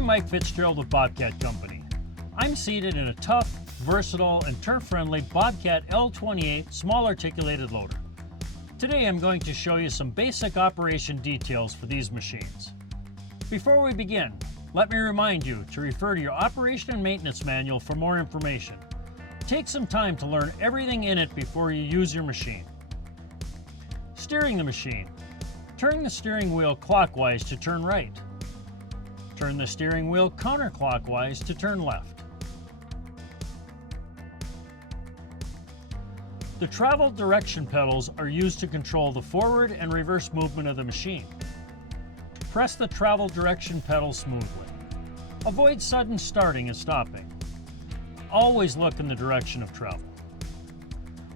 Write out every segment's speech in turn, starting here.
I'm Mike Fitzgerald of Bobcat Company. I'm seated in a tough, versatile, and turf-friendly Bobcat L28 small articulated loader. Today I'm going to show you some basic operation details for these machines. Before we begin, let me remind you to refer to your operation and maintenance manual for more information. Take some time to learn everything in it before you use your machine. Steering the machine. Turn the steering wheel clockwise to turn right. Turn the steering wheel counterclockwise to turn left. The travel direction pedals are used to control the forward and reverse movement of the machine. Press the travel direction pedal smoothly. Avoid sudden starting and stopping. Always look in the direction of travel.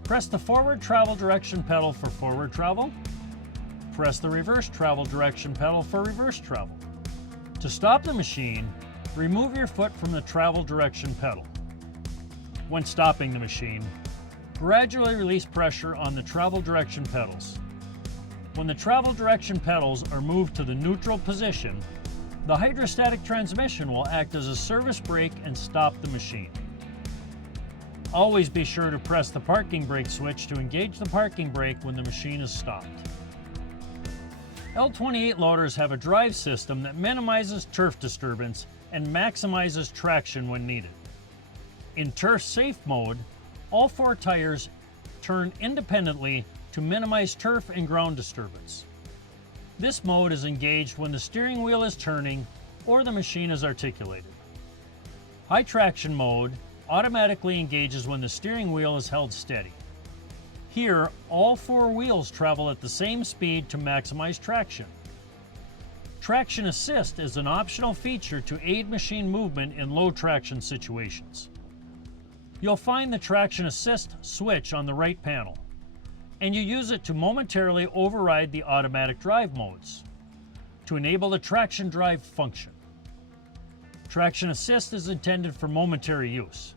Press the forward travel direction pedal for forward travel. Press the reverse travel direction pedal for reverse travel. To stop the machine, remove your foot from the travel direction pedal. When stopping the machine, gradually release pressure on the travel direction pedals. When the travel direction pedals are moved to the neutral position, the hydrostatic transmission will act as a service brake and stop the machine. Always be sure to press the parking brake switch to engage the parking brake when the machine is stopped. L28 loaders have a drive system that minimizes turf disturbance and maximizes traction when needed. In turf safe mode, all four tires turn independently to minimize turf and ground disturbance. This mode is engaged when the steering wheel is turning or the machine is articulated. High traction mode automatically engages when the steering wheel is held steady. Here, all four wheels travel at the same speed to maximize traction. Traction assist is an optional feature to aid machine movement in low traction situations. You'll find the traction assist switch on the right panel, and you use it to momentarily override the automatic drive modes to enable the traction drive function. Traction assist is intended for momentary use.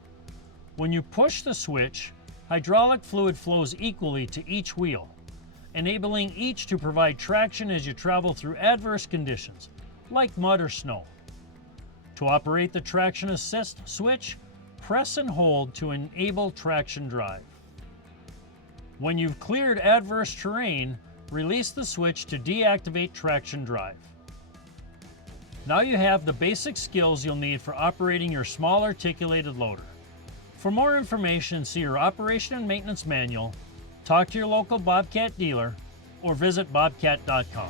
When you push the switch, hydraulic fluid flows equally to each wheel, enabling each to provide traction as you travel through adverse conditions, like mud or snow. To operate the traction assist switch, press and hold to enable traction drive. When you've cleared adverse terrain, release the switch to deactivate traction drive. Now you have the basic skills you'll need for operating your small articulated loader. For more information, see your operation and maintenance manual, talk to your local Bobcat dealer, or visit bobcat.com.